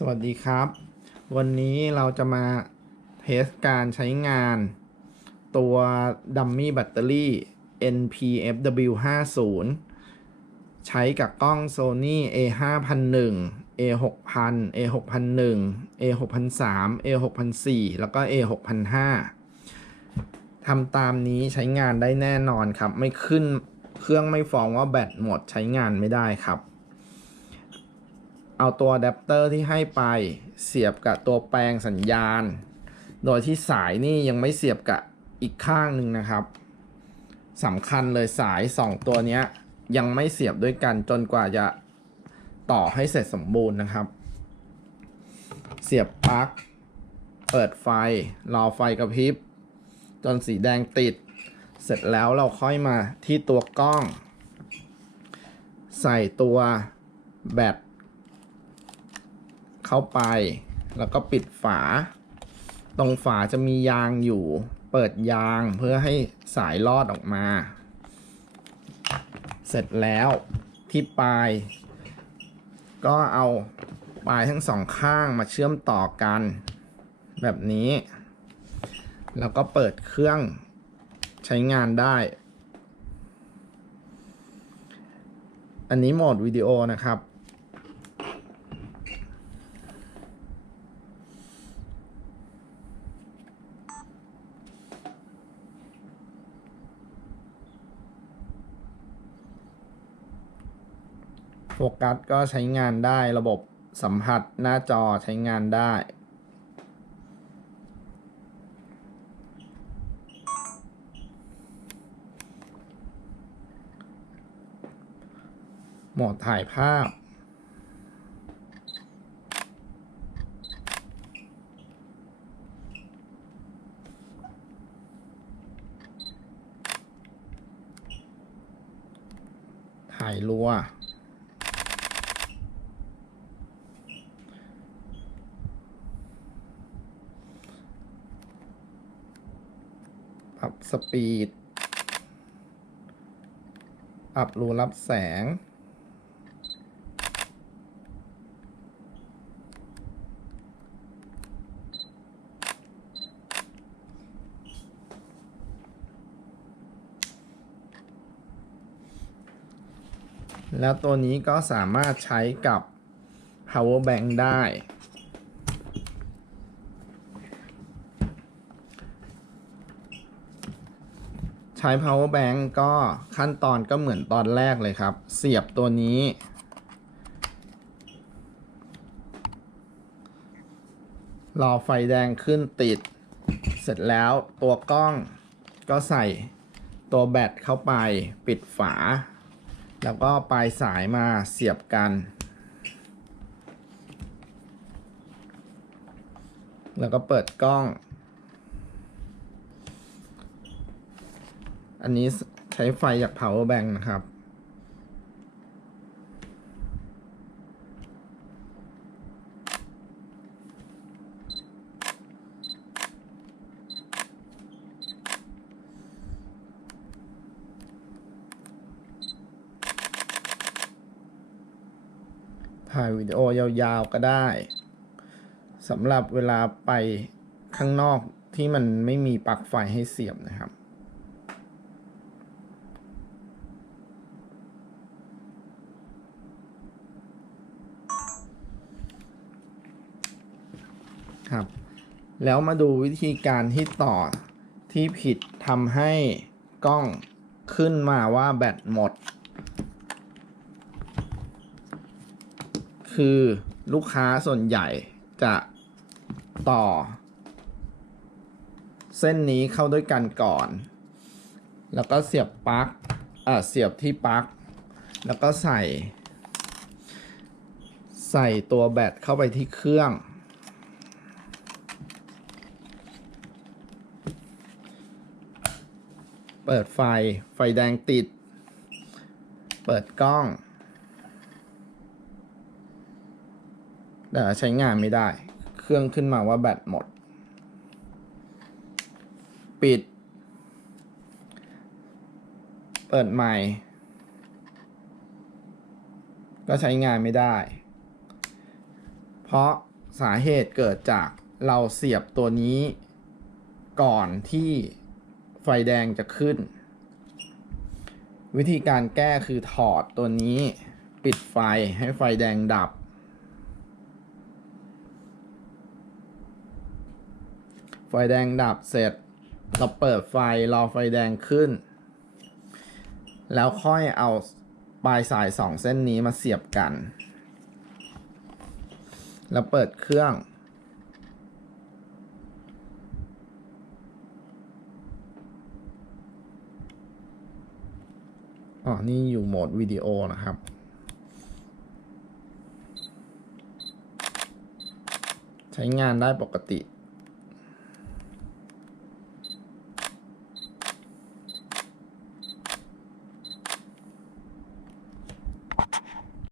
สวัสดีครับ วันนี้เราจะมาเทสการใช้งาน ตัวดัมมี่แบตเตอรี่ NPFW50 ใช้กับกล้อง Sony A5001 A6000 A6001 A6003 A6004 แล้วก็ A6005 ทำตามนี้ใช้งานได้แน่นอนครับ ไม่ขึ้นเครื่องไม่ฟ้องว่าแบตหมดใช้งานไม่ได้ครับ เอาตัวอะแดปเตอร์ที่ให้ไปเสียบกับตัวแปลงสัญญาณ โดยที่สายนี่ยังไม่เสียบกับอีกข้างหนึ่งนะครับสำคัญเลยสาย 2 ตัวนี้ยยังไม่เสียบด้วยกันจนกว่าจะต่อให้เสร็จสมบูรณ์นะครับ เสียบปลั๊กเปิดไฟ รอไฟกระพริบ จนสีแดงติด เสร็จแล้วเราค่อยมาที่ตัวกล้อง ใส่ตัวแบต เข้าไป แล้วก็ปิดฝา ตรงฝาจะมียางอยู่ เปิดยางเพื่อให้สายลอดออกมา เสร็จแล้วที่ปลาย ก็เอาปลายทั้งสองข้างมาเชื่อมต่อกัน แบบนี้ แล้วก็เปิดเครื่องใช้งานได้ อันนี้โหมดวิดีโอนะครับ โฟกัสก็ใช้งานได้ระบบสัมผัสหน้าจอใช้งานได้ โหมดถ่ายภาพ ถ่ายรัว ปรับ สปีดปรับรูรับแสง แล้วตัวนี้ก็สามารถใช้กับ power bank ได้ ช้ power bank ก็ขั้นตอนก็เหมือนตอนแรกเลยครับ เสียบตัวนี้ รอไฟแดงขึ้นติด เสร็จแล้วตัวกล้องก็ใส่ตัวแบตเข้าไปปิดฝา แล้วก็ปลายสายมาเสียบกัน แล้วก็เปิดกล้อง อันนี้ใช้ไฟจาก power bank นะครับ ถ่ายวิดีโอยาวๆก็ได้สำหรับเวลาไปข้างนอกที่มันไม่มีปลั๊กไฟให้เสียบนะครับ ครับ แล้วมาดูวิธีการที่ต่อที่ผิดทำให้กล้องขึ้นมาว่าแบตหมด คือลูกค้าส่วนใหญ่จะต่อ เส้นนี้เข้าด้วยกันก่อน แล้วก็เสียบปลั๊กอ่าเสียบที่ปลั๊กแล้วก็ใส่ ใส่ตัวแบตเข้าไปที่เครื่อง เปิดไฟ ไฟแดงติด เปิดกล้อง แต่ใช้งานไม่ได้ เครื่องขึ้นมาว่าแบตหมด ปิด เปิดใหม่ ก็ใช้งานไม่ได้ เพราะสาเหตุเกิดจากเราเสียบตัวนี้ก่อนที่ ไฟแดงจะขึ้น วิธีการแก้คือถอดตัวนี้ปิดไฟให้ไฟแดงดับ ไฟแดงดับเสร็จเราเปิดไฟรอไฟแดงขึ้น แล้วค่อยเอาปลายสายสองเส้นนี้มาเสียบกัน แล้วเปิดเครื่อง อ๋อ นี่อยู่โหมดวิดีโอนะครับ ใช้งานได้ปกติ